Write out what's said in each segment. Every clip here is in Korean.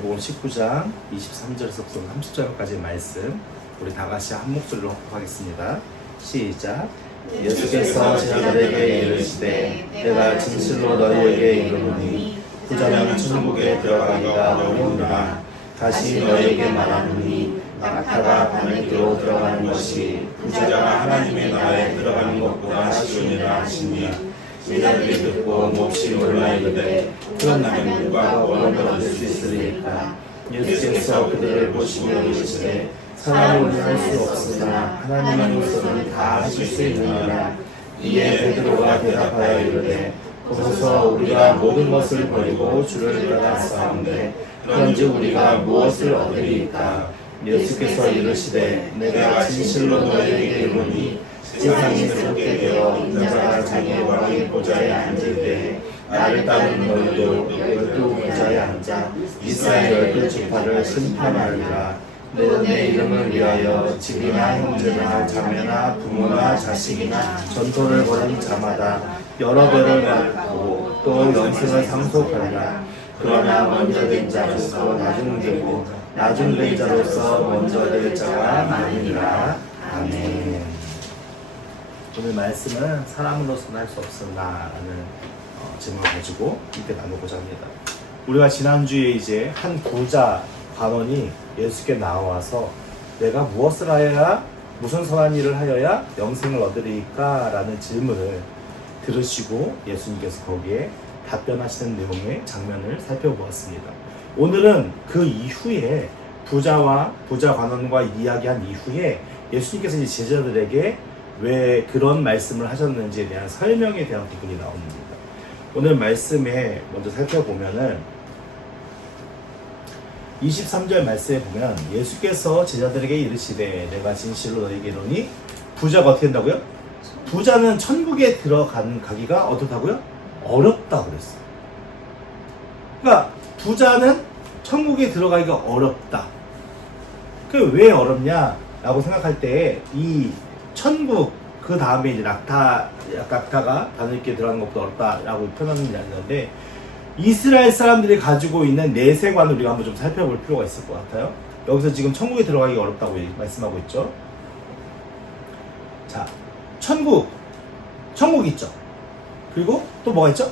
마태복음 19장 23절에서부터 30절까지의 말씀 우리 다 같이 한 목소리로 합독하겠습니다. 시작. 예수께서 제자들에게 이르시되 내가 진실로 너희에게 이르노니 부자는 천국에 들어가기가 어려우나 다시 너희에게 말하노니 낙타가 바늘기로 들어가는 것이 부자가 하나님의 나라에 들어가는 것보다 쉬우니라 하시니 제자들이 듣고 몹시 놀라 이르되 그런다면 누가 구원을 얻을 수 있으리까? 예수께서 그들을 보시며 이르시되 사람으로는 할 수 없으나 하나님으로서는 다 하실 수 있느니라. 이에 베드로가 대답하여 이르되 보소서 우리가 모든 것을 버리고 주를 따라싸우는데 그런즉 우리가 무엇을 얻으리이까? 예수께서 이르시되 내가 진실로 너희에게 이르노니 세상이 새롭게 되어 인자가 자기의 왕의 보좌에 앉을 때 나를 따르는 너희도 12 보좌에 앉아 이스라엘 12지파를 심판하리라. 너는 내 이름을 위하여 집이나 형제나 자매나 부모나 자식이나 전토를 벌인 자마다 여러 배를 받고 또 영생을 상속하리라. 그러나 먼저 된 자로서 나중되고 나중된 자로서 먼저 될 자가 많으리라. 아멘. 오늘 말씀은 사람으로서는 할 수 없으나라는 제목을 가지고 함께 나누고자 합니다. 우리가 지난주에 이제 한 부자 관원이 예수께 나와서 내가 무엇을 하여야 무슨 선한 일을 하여야 영생을 얻으리까? 라는 질문을 들으시고 예수님께서 거기에 답변하시는 내용의 장면을 살펴보았습니다. 오늘은 그 이후에 부자 관원과 이야기한 이후에 예수님께서 이제 제자들에게 왜 그런 말씀을 하셨는지에 대한 설명에 대한 부분이 나옵니다. 오늘 말씀에 먼저 살펴보면은 23절 말씀에 보면 예수께서 제자들에게 이르시되 내가 진실로 너희에게 이르노니 부자가 어떻게 된다고요? 부자는 천국에 가기가 어떻다고요? 어렵다고 그랬어요. 그러니까 부자는 천국에 들어가기가 어렵다. 그 왜 어렵냐라고 생각할 때 이 천국 그 다음에 이제 낙타가 바늘기에 들어가는 것보다 어렵다라고 표현하는 게 아니는데 이스라엘 사람들이 가지고 있는 내세관을 우리가 한번 좀 살펴볼 필요가 있을 것 같아요. 여기서 지금 천국에 들어가기가 어렵다고 말씀하고 있죠. 자, 천국 있죠. 그리고 또 뭐가 있죠?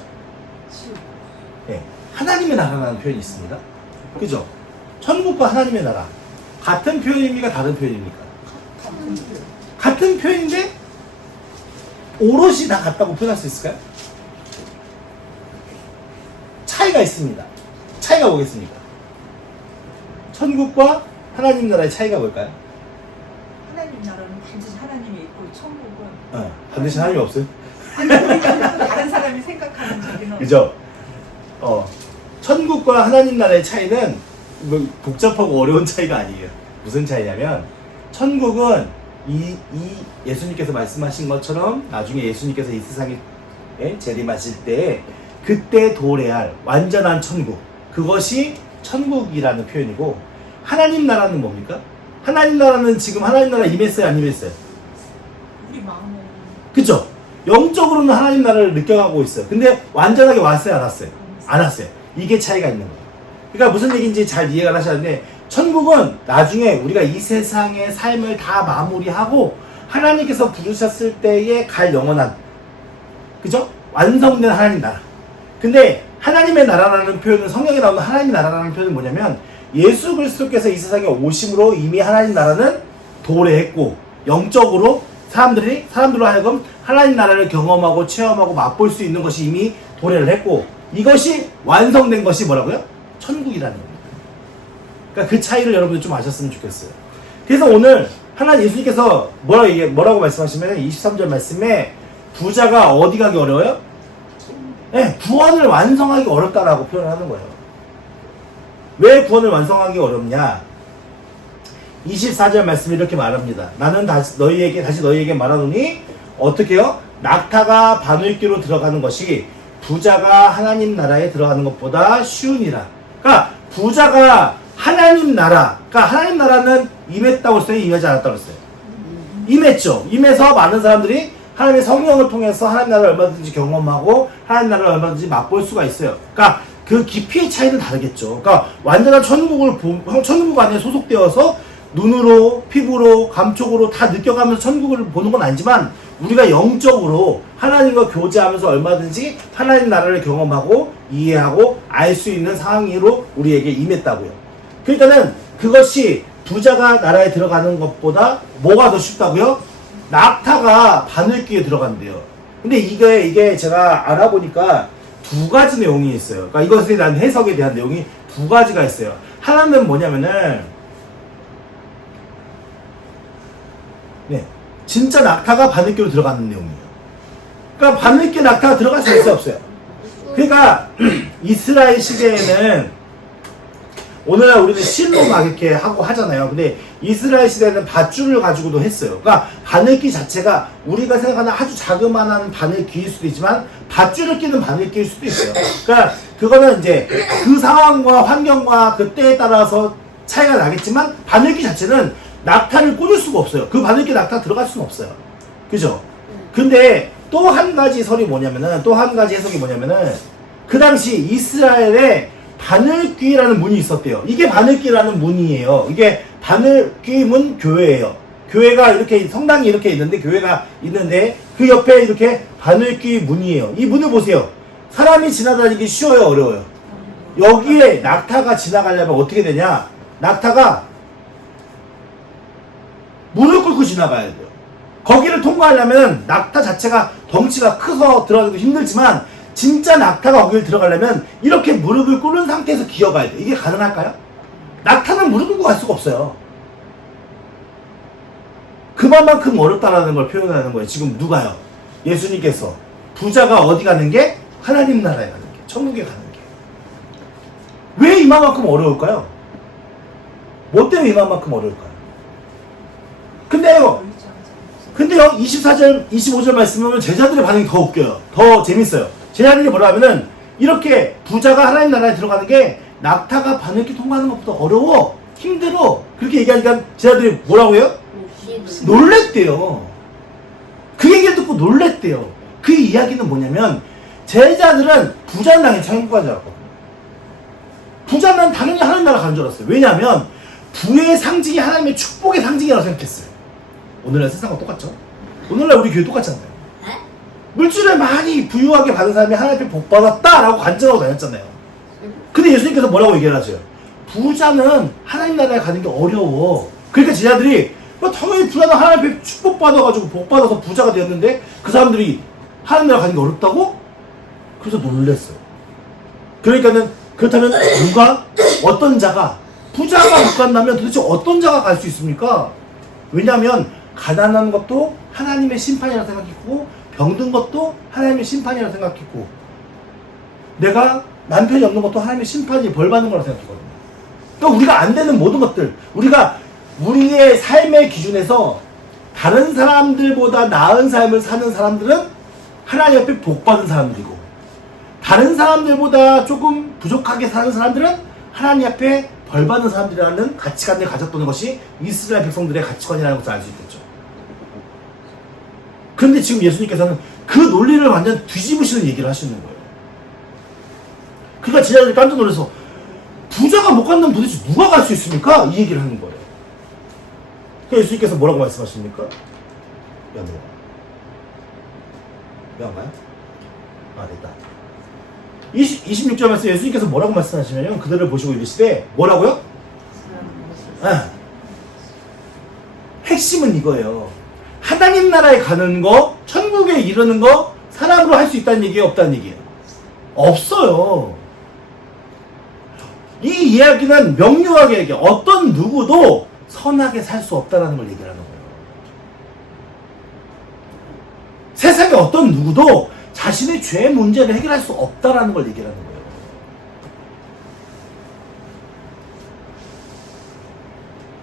네, 하나님의 나라라는 표현이 있습니다. 그죠? 천국과 하나님의 나라 같은 표현입니까? 다른 표현입니까? 같은 표현인데 오롯이 다 같다고 표현할 수 있을까요? 차이가 있습니다. 차이가 뭐겠습니까? 천국과 하나님 나라의 차이가 뭘까요? 하나님 나라는 반드시 하나님이 있고 천국은 반드시 하나님이 없어요? 다른 사람이 생각하는 저기는 그죠? 천국과 하나님 나라의 차이는 뭐 복잡하고 어려운 차이가 아니에요. 무슨 차이냐면 천국은 이 예수님께서 말씀하신 것처럼 나중에 예수님께서 이 세상에 재림하실 때 그때 도래할 완전한 천국, 그것이 천국이라는 표현이고, 하나님 나라는 뭡니까? 하나님 나라는 지금 하나님 나라 임했어요, 안 임했어요? 우리 마음은 그쵸? 영적으로는 하나님 나라를 느껴가고 있어요. 근데 완전하게 왔어요, 안 왔어요? 안 왔어요. 이게 차이가 있는 거예요. 그러니까 무슨 얘기인지 잘 이해가 하셨는데, 천국은 나중에 우리가 이 세상의 삶을 다 마무리하고 하나님께서 부르셨을 때에 갈 영원한, 그죠? 완성된 하나님 나라. 근데 하나님의 나라라는 표현은, 성경에 나오는 하나님의 나라라는 표현은 뭐냐면 예수 그리스도께서 이 세상에 오심으로 이미 하나님 나라는 도래했고, 영적으로 사람들로 하여금 하나님 나라를 경험하고 체험하고 맛볼 수 있는 것이 이미 도래를 했고, 이것이 완성된 것이 뭐라고요? 천국이라는 겁니다. 그러니까 그 차이를 여러분들 좀 아셨으면 좋겠어요. 그래서 오늘 하나님 예수님께서 뭐라고 말씀하시면 23절 말씀에 부자가 어디 가기 어려워요? 네, 구원을 완성하기 어렵다라고 표현을 하는 거예요. 왜 구원을 완성하기 어렵냐? 24절 말씀이 이렇게 말합니다. 나는 다시 너희에게 말하노니 어떻게 해요? 낙타가 바늘기로 들어가는 것이 부자가 하나님 나라에 들어가는 것보다 쉬우니라. 그러니까 부자가 하나님 나라, 그러니까 하나님 나라는 임했다고 했어요? 임하지 않았다고 했어요? 임했죠. 임해서 많은 사람들이 하나님의 성령을 통해서 하나님 나라를 얼마든지 경험하고 하나님 나라를 얼마든지 맛볼 수가 있어요. 그러니까 그 깊이의 차이는 다르겠죠. 그러니까 완전한 천국 안에 소속되어서 눈으로, 피부로, 감촉으로 다 느껴가면서 천국을 보는 건 아니지만 우리가 영적으로 하나님과 교제하면서 얼마든지 하나님 나라를 경험하고 이해하고 알 수 있는 상황으로 우리에게 임했다고요. 그러니까는 그것이 부자가 나라에 들어가는 것보다 뭐가 더 쉽다고요? 낙타가 바늘귀에 들어간대요. 근데 이게 제가 알아보니까 두 가지 내용이 있어요. 그러니까 이것에 대한 해석에 대한 내용이 두 가지가 있어요. 하나는 뭐냐면은 진짜 낙타가 바늘귀로 들어가는 내용이에요. 그러니까 바늘귀 낙타가 들어갈 수 있어요, 없어요? 그러니까 이스라엘 시대에는 오늘날 우리는 실로 막 이렇게 하고 하잖아요. 근데 이스라엘 시대에는 밧줄을 가지고도 했어요. 그러니까 바늘귀 자체가 우리가 생각하는 아주 자그마한 바늘귀일 수도 있지만 밧줄을 끼는 바늘귀일 수도 있어요. 그러니까 그거는 이제 그 상황과 환경과 그때에 따라서 차이가 나겠지만 바늘귀 자체는 낙타를 꽂을 수가 없어요. 그 바늘귀 낙타 들어갈 수는 없어요. 그죠? 근데 또 한 가지 설이 뭐냐면은 또 한 가지 해석이 뭐냐면은 그 당시 이스라엘에 바늘귀라는 문이 있었대요. 이게 바늘귀라는 문이에요. 이게 바늘귀 문 교회예요. 교회가 이렇게 성당이 이렇게 있는데 교회가 있는데 그 옆에 이렇게 바늘귀 문이에요. 이 문을 보세요. 사람이 지나다니기 쉬워요, 어려워요? 여기에 낙타가 지나가려면 어떻게 되냐? 낙타가 문을 뚫고 지나가야 돼요. 거기를 통과하려면 낙타 자체가 덩치가 커서 들어가기도 힘들지만 진짜 낙타가 거기를 들어가려면 이렇게 무릎을 꿇은 상태에서 기어가야 돼요. 이게 가능할까요? 낙타는 무릎 꿇고 갈 수가 없어요. 그만큼 어렵다라는 걸 표현하는 거예요. 지금 누가요? 예수님께서 부자가 어디 가는 게? 하나님 나라에 가는 게, 천국에 가는 게. 왜 이만큼 어려울까요? 뭐 때문에 이만큼 어려울까요? 근데요 24절, 25절 말씀 보면 제자들의 반응이 더 웃겨요. 더 재밌어요. 제자들이 뭐라 하면은 이렇게 부자가 하나님 나라에 들어가는 게 낙타가 바늘귀 통과하는 것보다 어려워, 힘들어, 그렇게 얘기하니까 제자들이 뭐라고 해요? 놀랬대요. 그 얘기를 듣고 놀랬대요. 그 이야기는 뭐냐면 제자들은 부자는 당연히 천국 가는 줄 알았거든요. 부자는 당연히 하나님 나라 가는 줄 알았어요. 왜냐하면 부의 상징이 하나님의 축복의 상징이라고 생각했어요. 오늘날 세상과 똑같죠? 오늘날 우리 교회 똑같잖아요. 물질을 많이 부유하게 받은 사람이 하나님 앞에 복 받았다라고 간증하고 다녔잖아요. 근데 예수님께서 뭐라고 얘기하세요? 부자는 하나님 나라에 가는 게 어려워. 그러니까 제자들이 당연히 부자는 하나님 앞에 축복 받아가지고 복 받아서 부자가 되었는데 그 사람들이 하나님 나라 가는 게 어렵다고? 그래서 놀랬어요. 그러니까는 그렇다면 누가 어떤 자가 부자가 못 간다면 도대체 어떤 자가 갈 수 있습니까? 왜냐하면 가난한 것도 하나님의 심판이라고 생각했고 병든 것도 하나님의 심판이라고 생각했고 내가 남편이 없는 것도 하나님의 심판이 벌받는 거라고 생각했거든요. 그러니까 우리가 안 되는 모든 것들, 우리가 우리의 삶의 기준에서 다른 사람들보다 나은 삶을 사는 사람들은 하나님 앞에 복받은 사람들이고 다른 사람들보다 조금 부족하게 사는 사람들은 하나님 앞에 벌받는 사람들이라는 가치관을 가졌던 것이 이스라엘 백성들의 가치관이라는 것을 알 수 있겠죠. 그런데 지금 예수님께서는 그 논리를 완전 뒤집으시는 얘기를 하시는 거예요. 그러니까 제자들이 깜짝 놀라서 부자가 못 간다면 도대체 누가 갈 수 있습니까? 이 얘기를 하는 거예요. 그러니까 예수님께서 뭐라고 말씀하십니까? 왜 안 가요? 아, 됐다. 26절 말씀 예수님께서 뭐라고 말씀하시냐면 그들을 보시고 이르시되 뭐라고요? 핵심은 이거예요. 하나님 나라에 가는 거, 천국에 이르는 거 사람으로 할 수 있다는 얘기예요? 없다는 얘기예요? 없어요. 이 이야기는 명료하게 얘기해요. 어떤 누구도 선하게 살 수 없다는 걸 얘기하는 거예요. 세상에 어떤 누구도 자신의 죄의 문제를 해결할 수 없다라는 걸 얘기하는 거예요.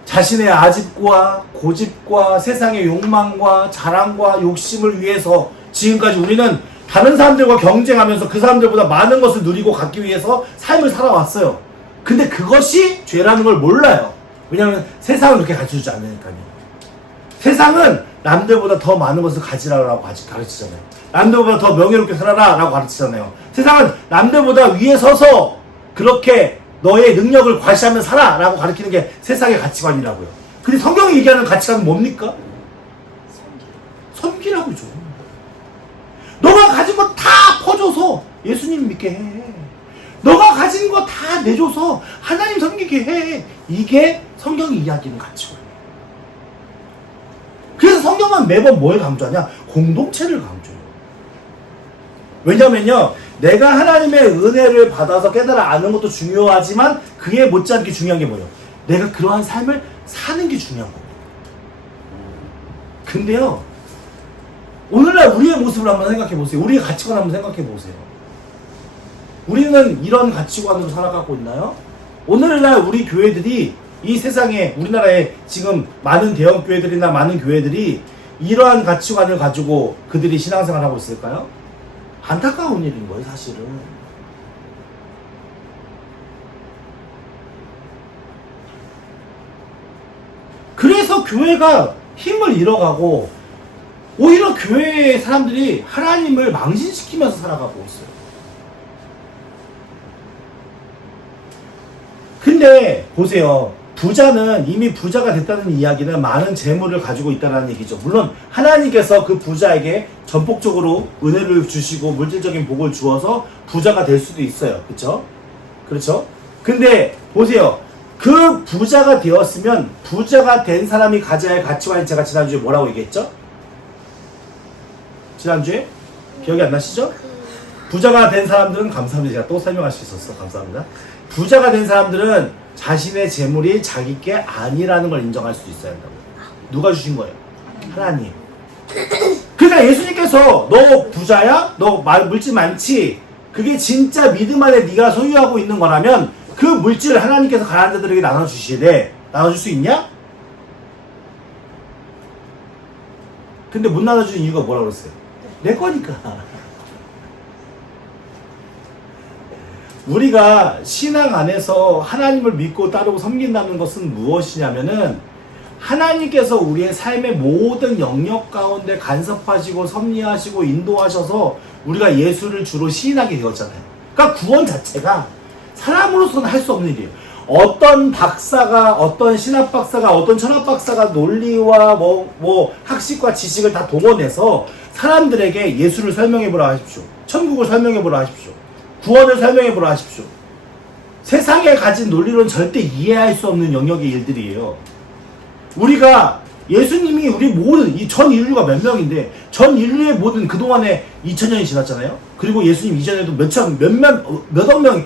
자신의 아집과 고집과 세상의 욕망과 자랑과 욕심을 위해서 지금까지 우리는 다른 사람들과 경쟁하면서 그 사람들보다 많은 것을 누리고 갖기 위해서 삶을 살아왔어요. 근데 그것이 죄라는 걸 몰라요. 왜냐하면 세상은 그렇게 가르쳐주지 않으니까요. 세상은 남들보다 더 많은 것을 가지라고 가르치잖아요. 남들보다 더 명예롭게 살아라라고 가르치잖아요. 세상은 남들보다 위에 서서 그렇게 너의 능력을 과시하며 살아라고 가르치는 게 세상의 가치관이라고요. 근데 성경이 얘기하는 가치관은 뭡니까? 섬기라고죠. 너가 가진 거 다 퍼줘서 예수님 믿게 해. 너가 가진 거 다 내줘서 하나님 섬기게 해. 이게 성경이 이야기하는 가치관이에요. 그래서 성경은 매번 뭘 강조하냐? 공동체를 강조해요. 왜냐면요, 내가 하나님의 은혜를 받아서 깨달아 아는 것도 중요하지만 그에 못지않게 중요한 게 뭐예요? 내가 그러한 삶을 사는 게 중요한 거예요. 근데요, 오늘날 우리의 모습을 한번 생각해 보세요. 우리의 가치관 한번 생각해 보세요. 우리는 이런 가치관으로 살아가고 있나요? 오늘날 우리 교회들이 이 세상에 우리나라에 지금 많은 대형 교회들이나 많은 교회들이 이러한 가치관을 가지고 그들이 신앙생활을 하고 있을까요? 안타까운 일인 거예요, 사실은. 그래서 교회가 힘을 잃어가고 오히려 교회의 사람들이 하나님을 망신시키면서 살아가고 있어요. 근데 보세요. 부자는 이미 부자가 됐다는 이야기는 많은 재물을 가지고 있다는 얘기죠. 물론 하나님께서 그 부자에게 전폭적으로 은혜를 주시고 물질적인 복을 주어서 부자가 될 수도 있어요. 그렇죠? 그렇죠? 근데 보세요. 그 부자가 되었으면 부자가 된 사람이 가져야 할 가치관이 제가 지난주에 뭐라고 얘기했죠? 지난주에? 기억이 안 나시죠? 부자가 된 사람들은 감사합니다. 제가 또 설명할 수 있었어. 감사합니다. 부자가 된 사람들은 자신의 재물이 자기 게 아니라는 걸 인정할 수도 있어야 한다고. 누가 주신 거예요? 하나님. 그러니까 예수님께서 너 부자야? 너 물질 많지? 그게 진짜 믿음 안에 네가 소유하고 있는 거라면 그 물질을 하나님께서 가난한 자들에게 나눠주시되 나눠줄 수 있냐? 근데 못 나눠주는 이유가 뭐라고 그랬어요? 내 거니까. 우리가 신앙 안에서 하나님을 믿고 따르고 섬긴다는 것은 무엇이냐면은 하나님께서 우리의 삶의 모든 영역 가운데 간섭하시고 섭리하시고 인도하셔서 우리가 예수를 주로 시인하게 되었잖아요. 그러니까 구원 자체가 사람으로서는 할 수 없는 일이에요. 어떤 박사가, 어떤 신학 박사가, 어떤 철학 박사가 논리와 학식과 지식을 다 동원해서 사람들에게 예수를 설명해보라 하십시오. 천국을 설명해보라 하십시오. 구원을 설명해보라 하십시오. 세상에 가진 논리로는 절대 이해할 수 없는 영역의 일들이에요. 우리가 예수님이 우리 모든 이 전 인류가 몇 명인데 전 인류의 모든 그동안에 2000년이 지났잖아요. 그리고 예수님 이전에도 몇억 명,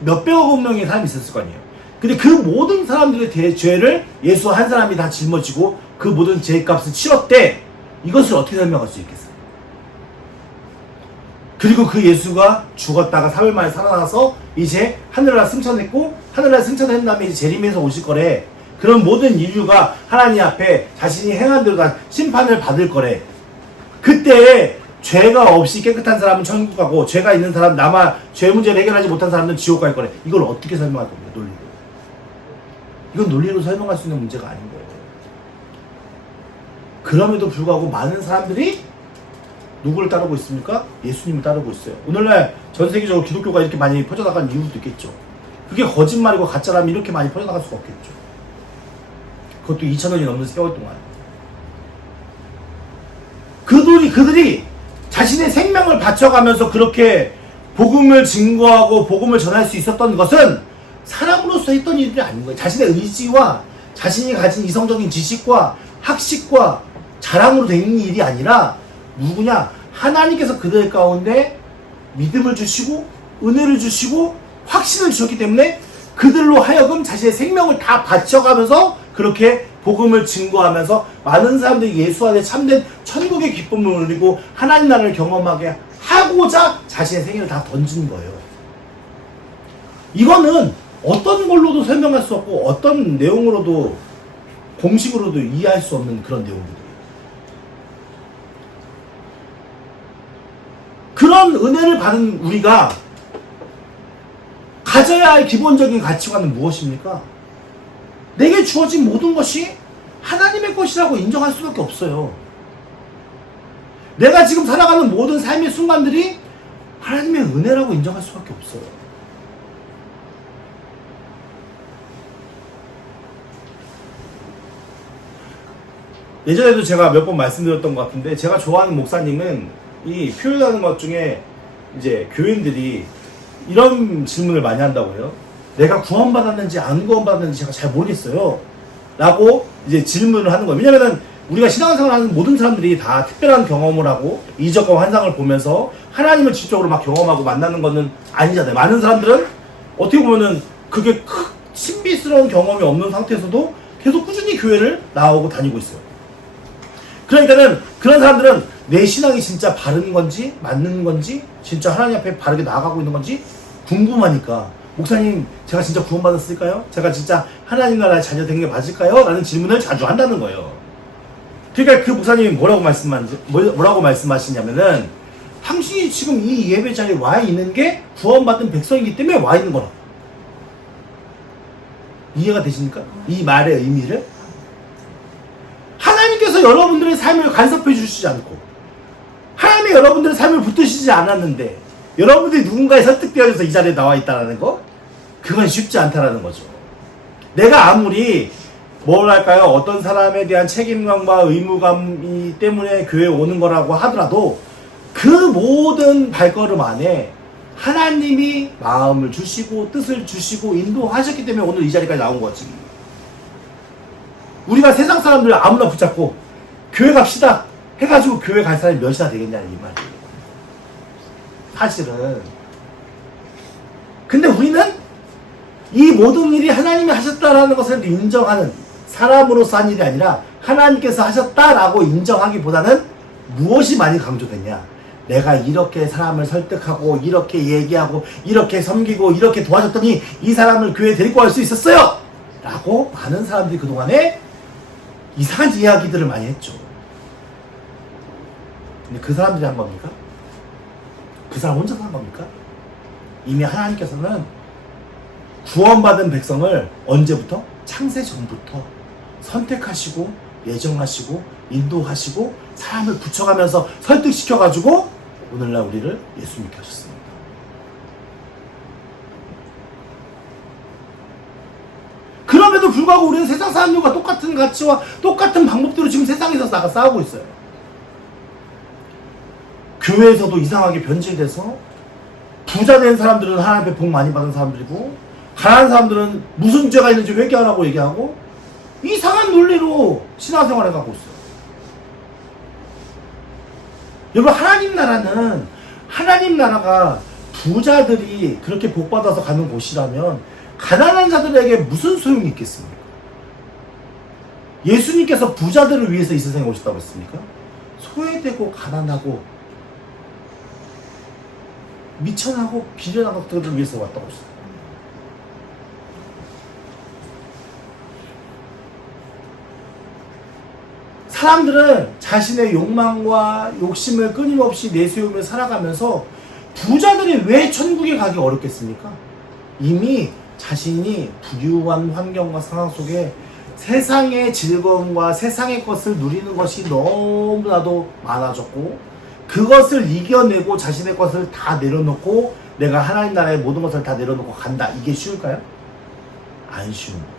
몇백억 명의 사람이 있었을 거 아니에요. 근데 그 모든 사람들의 죄를 예수 한 사람이 다 짊어지고 그 모든 죄값을 치렀대. 이것을 어떻게 설명할 수 있겠어요? 그리고 그 예수가 죽었다가 3일 만에 살아나서 이제 하늘나라 승천했고 하늘나라 승천한 다음에 이제 재림해서 오실 거래. 그런 모든 인류가 하나님 앞에 자신이 행한 대로 다 심판을 받을 거래. 그때 죄가 없이 깨끗한 사람은 천국 가고 죄가 있는 사람, 죄 문제를 해결하지 못한 사람은 지옥 갈 거래. 이걸 어떻게 설명할 겁니까? 논리로. 이건 논리로 설명할 수 있는 문제가 아닌 거예요. 그럼에도 불구하고 많은 사람들이 누구를 따르고 있습니까? 예수님을 따르고 있어요. 오늘날 전 세계적으로 기독교가 이렇게 많이 퍼져나간 이유도 있겠죠. 그게 거짓말이고 가짜라면 이렇게 많이 퍼져나갈 수가 없겠죠. 그것도 2000년이 넘는 세월 동안. 그들이 자신의 생명을 바쳐가면서 그렇게 복음을 증거하고 복음을 전할 수 있었던 것은 사람으로서 했던 일이 아닌 거예요. 자신의 의지와 자신이 가진 이성적인 지식과 학식과 자랑으로 된 일이 아니라 누구냐? 하나님께서 그들 가운데 믿음을 주시고 은혜를 주시고 확신을 주셨기 때문에 그들로 하여금 자신의 생명을 다 바쳐가면서 그렇게 복음을 증거하면서 많은 사람들이 예수 안에 참된 천국의 기쁨을 누리고 하나님 나라를 경험하게 하고자 자신의 생애를 다 던진 거예요. 이거는 어떤 걸로도 설명할 수 없고 어떤 내용으로도 공식으로도 이해할 수 없는 그런 내용들이에요. 그런 은혜를 받은 우리가 가져야 할 기본적인 가치관은 무엇입니까? 내게 주어진 모든 것이 하나님의 것이라고 인정할 수밖에 없어요. 내가 지금 살아가는 모든 삶의 순간들이 하나님의 은혜라고 인정할 수밖에 없어요. 예전에도 제가 몇 번 말씀드렸던 것 같은데, 제가 좋아하는 목사님은 이 표현하는 것 중에 이제 교인들이 이런 질문을 많이 한다고 해요. 내가 구원받았는지 안 구원받았는지 제가 잘 모르겠어요 라고 이제 질문을 하는 거예요. 왜냐면은 우리가 신앙생활 하는 모든 사람들이 다 특별한 경험을 하고 이적과 환상을 보면서 하나님을 직접적으로 막 경험하고 만나는 거는 아니잖아요. 많은 사람들은 어떻게 보면은 그게 신비스러운 경험이 없는 상태에서도 계속 꾸준히 교회를 나오고 다니고 있어요. 그러니까는 그런 사람들은 내 신앙이 진짜 바른 건지 맞는 건지 진짜 하나님 앞에 바르게 나아가고 있는 건지 궁금하니까, 목사님 제가 진짜 구원받았을까요? 제가 진짜 하나님 나라의 자녀 된 게 맞을까요? 라는 질문을 자주 한다는 거예요. 그러니까 그 목사님이 뭐라고 말씀하시냐면은, 당신이 지금 이 예배 자리에 와 있는 게 구원받은 백성이기 때문에 와 있는 거라. 이해가 되십니까? 이 말의 의미를? 하나님께서 여러분들의 삶을 간섭해 주시지 않고 하나님이 여러분들의 삶을 붙드시지 않았는데 여러분들이 누군가에 설득되어져서 이 자리에 나와 있다는 거? 그건 쉽지 않다라는 거죠. 내가 아무리 뭐랄까요, 어떤 사람에 대한 책임감과 의무감 때문에 교회에 오는 거라고 하더라도 그 모든 발걸음 안에 하나님이 마음을 주시고 뜻을 주시고 인도하셨기 때문에 오늘 이 자리까지 나온 거지. 우리가 세상 사람들 아무나 붙잡고 교회 갑시다 해가지고 교회 갈 사람이 몇이나 되겠냐는 이 말이에요. 사실은. 근데 우리는 이 모든 일이 하나님이 하셨다라는 것을 인정하는 사람으로서 한 일이 아니라 하나님께서 하셨다라고 인정하기보다는 무엇이 많이 강조됐냐? 내가 이렇게 사람을 설득하고 이렇게 얘기하고 이렇게 섬기고 이렇게 도와줬더니 이 사람을 교회에 데리고 갈 수 있었어요! 라고 많은 사람들이 그동안에 이상한 이야기들을 많이 했죠. 근데 그 사람들이 한 겁니까? 그 사람 혼자서 한 겁니까? 이미 하나님께서는 구원받은 백성을 언제부터? 창세 전부터 선택하시고 예정하시고 인도하시고 사람을 붙여가면서 설득시켜가지고 오늘날 우리를 예수 믿게 하셨습니다. 그럼에도 불구하고 우리는 세상 사람들과 똑같은 가치와 똑같은 방법대로 지금 세상에서 싸우고 있어요. 교회에서도 이상하게 변질돼서 부자 된 사람들은 하나님 앞에 복 많이 받은 사람들이고 가난한 사람들은 무슨 죄가 있는지 회개하라고 얘기하고 이상한 논리로 신앙생활을 가고 있어요. 여러분, 하나님 나라가 부자들이 그렇게 복받아서 가는 곳이라면 가난한 자들에게 무슨 소용이 있겠습니까? 예수님께서 부자들을 위해서 이 세상에 오셨다고 했습니까? 소외되고 가난하고 미천하고 비련한 것들을 위해서 왔다고 했어요. 사람들은 자신의 욕망과 욕심을 끊임없이 내세우며 살아가면서 부자들이 왜 천국에 가기 어렵겠습니까? 이미 자신이 부유한 환경과 상황 속에 세상의 즐거움과 세상의 것을 누리는 것이 너무나도 많아졌고 그것을 이겨내고 자신의 것을 다 내려놓고 내가 하나님 나라의 모든 것을 다 내려놓고 간다. 이게 쉬울까요? 안 쉬운 거예요.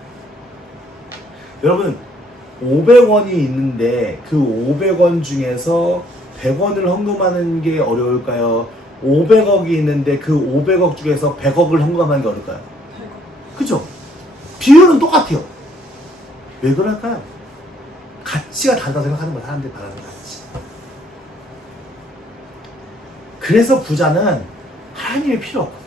여러분, 500원이 있는데 그 500원 중에서 100원을 헌금하는 게 어려울까요? 500억이 있는데 그 500억 중에서 100억을 헌금하는 게 어려울까요? 그죠? 비율은 똑같아요. 왜 그럴까요? 가치가 다르다 생각하는 거예요. 사람들이 바라는 가치. 그래서 부자는 하나님이 필요 없거든요.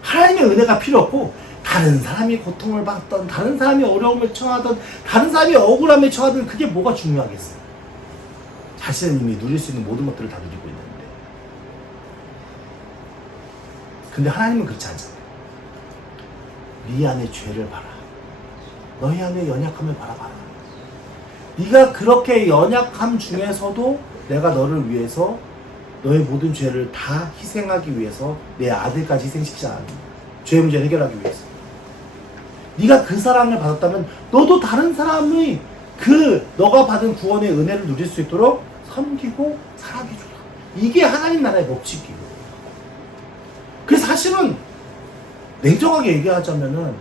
하나님의 은혜가 필요 없고 다른 사람이 고통을 받던, 다른 사람이 어려움을 처하던, 다른 사람이 억울함에 처하던 그게 뭐가 중요하겠어요? 자신은 이미 누릴 수 있는 모든 것들을 다 누리고 있는데. 근데 하나님은 그렇지 않잖아요. 네 안에 죄를 봐라. 너희 안에 연약함을 바라봐라. 네가 그렇게 연약함 중에서도 내가 너를 위해서 너의 모든 죄를 다 희생하기 위해서 내 아들까지 희생시키지 않았는가. 죄 문제를 해결하기 위해서. 네가 그 사랑을 받았다면 너도 다른 사람의 그 너가 받은 구원의 은혜를 누릴 수 있도록 섬기고 사랑해줘라. 이게 하나님 나라의 법칙이에요. 그래서 사실은 냉정하게 얘기하자면은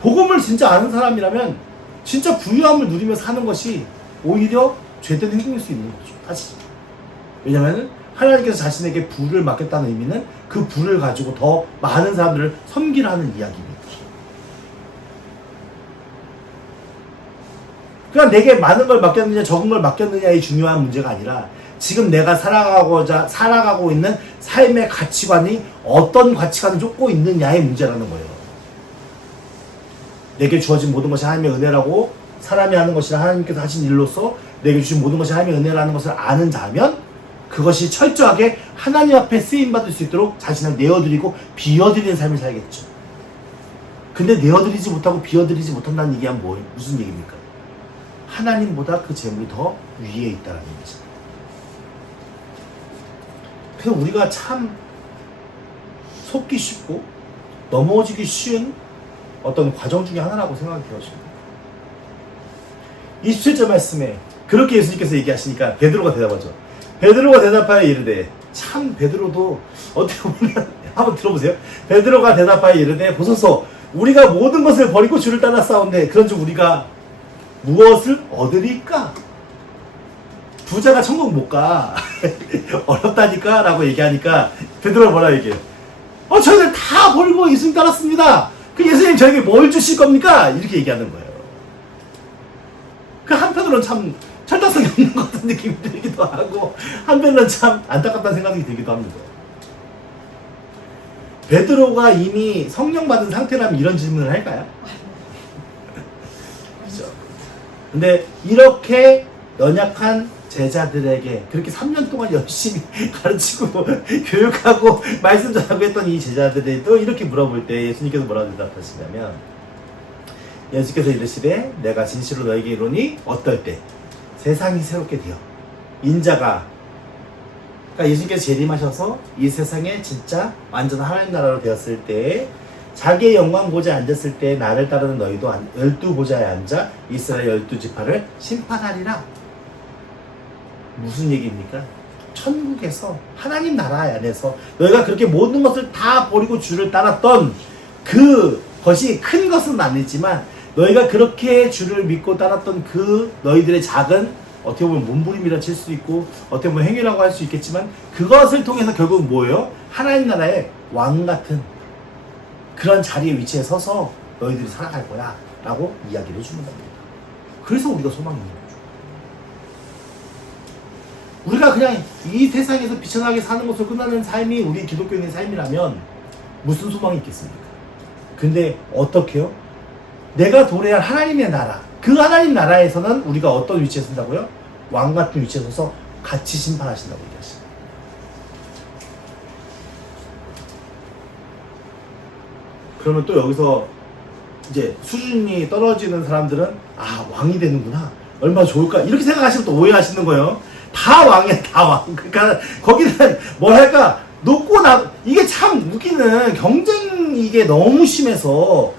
복음을 진짜 아는 사람이라면 진짜 부유함을 누리며 사는 것이 오히려 죄된 행동일 수 있는 거죠. 사실. 왜냐면은 하나님께서 자신에게 부를 맡겼다는 의미는 그 부를 가지고 더 많은 사람들을 섬기라는 이야기입니다. 그러니까 내게 많은 걸 맡겼느냐 적은 걸 맡겼느냐의 중요한 문제가 아니라 지금 내가 살아가고 있는 삶의 가치관이 어떤 가치관을 쫓고 있느냐의 문제라는 거예요. 내게 주어진 모든 것이 하나님의 은혜라고 사람이 하는 것이라 하나님께서 하신 일로서 내게 주신 모든 것이 하나님의 은혜라는 것을 아는 자면 그것이 철저하게 하나님 앞에 쓰임받을 수 있도록 자신을 내어드리고 비워드리는 삶을 살겠죠. 근데 내어드리지 못하고 비워드리지 못한다는 얘기는 무슨 얘기입니까? 하나님보다 그 재물이 더 위에 있다는 얘기죠. 그래서 우리가 참 속기 쉽고 넘어지기 쉬운 어떤 과정 중에 하나라고 생각이 되어집니다. 27절 말씀에 그렇게 예수님께서 얘기하시니까 베드로가 대답하죠. 베드로가 대답하여 이르되, 참 베드로도 어떻게 보면 한번 들어보세요. 베드로가 대답하여 이르되, 보소서 우리가 모든 것을 버리고 주를 따라 싸운데 그런즉 우리가 무엇을 얻으리까? 부자가 천국 못 가. 어렵다니까 라고 얘기하니까 베드로가 뭐라 얘기해요? 저희들 다 버리고 예수님 따랐습니다. 그 예수님 저에게 뭘 주실 겁니까? 이렇게 얘기하는 거예요. 그 한편으로는 참 철딱선이 없는 것 같은 느낌이 들기도 하고 한편으로는 참 안타깝다는 생각이 들기도 합니다. 베드로가 이미 성령 받은 상태라면 이런 질문을 할까요? 그렇죠. 근데 이렇게 연약한 제자들에게 그렇게 3년 동안 열심히 가르치고 교육하고 말씀 전하고 했던 이 제자들이 또 이렇게 물어볼 때 예수님께서 뭐라고 대답하시냐면, 예수께서 이르시되 내가 진실로 너에게 이르노니 어떨 때 세상이 새롭게 되어 인자가, 그러니까 예수님께서 재림하셔서 이 세상에 진짜 완전 하나님 나라로 되었을 때 자기의 영광 보좌에 앉았을 때 나를 따르는 너희도 12보좌에 앉아 이스라엘 12지파를 심판하리라. 무슨 얘기입니까? 천국에서 하나님 나라 안에서 너희가 그렇게 모든 것을 다 버리고 주를 따랐던 그것이 큰 것은 아니지만 너희가 그렇게 주를 믿고 따랐던 그 너희들의 작은, 어떻게 보면 몸부림이라 칠 수도 있고 어떻게 보면 행위라고 할 수 있겠지만 그것을 통해서 결국 뭐예요? 하나님 나라의 왕 같은 그런 자리에 위치해 서서 너희들이 살아갈 거야 라고 이야기를 해주는 겁니다. 그래서 우리가 소망이 있는 거죠. 우리가 그냥 이 세상에서 비천하게 사는 것으로 끝나는 삶이 우리 기독교인의 삶이라면 무슨 소망이 있겠습니까? 근데 어떻게요? 내가 도래할 하나님의 나라, 그 하나님 나라에서는 우리가 어떤 위치에 선다고요? 왕 같은 위치에 서서 같이 심판하신다고 얘기하십니다. 그러면 또 여기서 이제 수준이 떨어지는 사람들은 왕이 되는구나, 얼마나 좋을까 이렇게 생각하시면 또 오해하시는 거예요. 다 왕이야, 다 왕. 그러니까 거기는 뭐랄까 높고 이게 참 웃기는 경쟁이 이게 너무 심해서